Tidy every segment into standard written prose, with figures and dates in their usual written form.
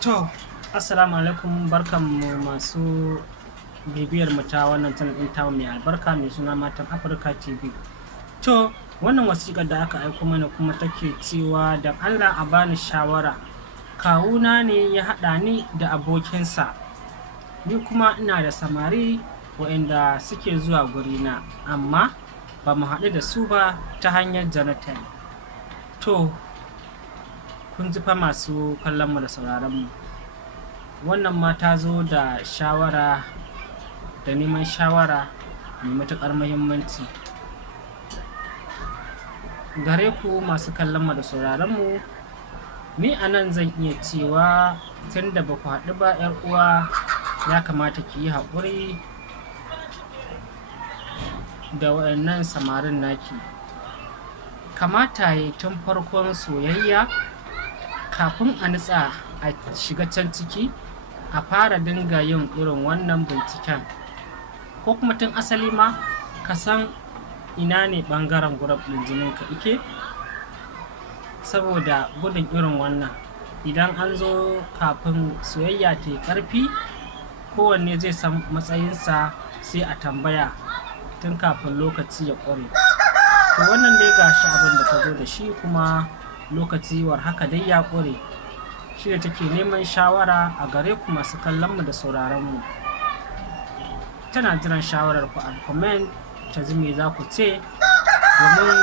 To, assalamu alaikum, barkanmu masu bibiyar mu ta wannan channel ɗin tamu mai albarka mai suna Matan Afirka TV. To, wannan wasiƙar da aka aiko mana kuma take cewa da Allah a bani shawara. Kawuna ne ya haɗa ni da abokinsa, ni kuma ina da samari waɗanda suke zuwa gurina, amma ba mu haɗu da su ba ta hanyar Jonathan. To, kun ji fa masu kallon mu da sauraron mu, wannan ma ta zo da shawara da neman shawara mai matuƙar muhimmanci gare ku masu kallon mu da sauraron mu. Ni a nan zan iya cewa tunda ba ku haɗu ba 'yar uwa, ya kamata ki yi haƙuri da waɗannan samarin naki. Kamata ya tun farkon soyayya, kafin a nutsa a shiga can ciki, a fara dinga yin irin wannan binciken, ko kuma tun asali ma ka san ina ne ɓangaren group ɗin jininka ike, saboda gudun irin wannan. Idan an zo kafin soyayya ta yi ƙarfi, kowanne zai san matsayinsa, sai a tambaya tun kafin lokaci ya ƙware. To wannan dai gashi abin da ta zo da shi, kuma lokaci war haka dai ya ƙure. Shi da take neman shawara a gare ku masu kallon mu da sauraron mu. Tana jiran shawarar ku a comment, ta ji me za ku ce, domin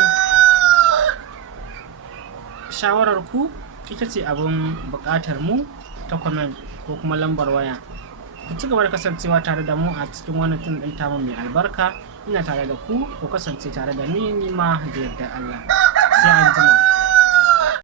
shawarar ku ita ce abin buƙatar mu ta comment ko kuma lambar waya. Ku ci gaba da kasancewa tare da mu a cikin wannan tun ɗin tamu mai albarka. Ina tare da ku kasance tare da ni ma da yardar Allah. Sai an jima.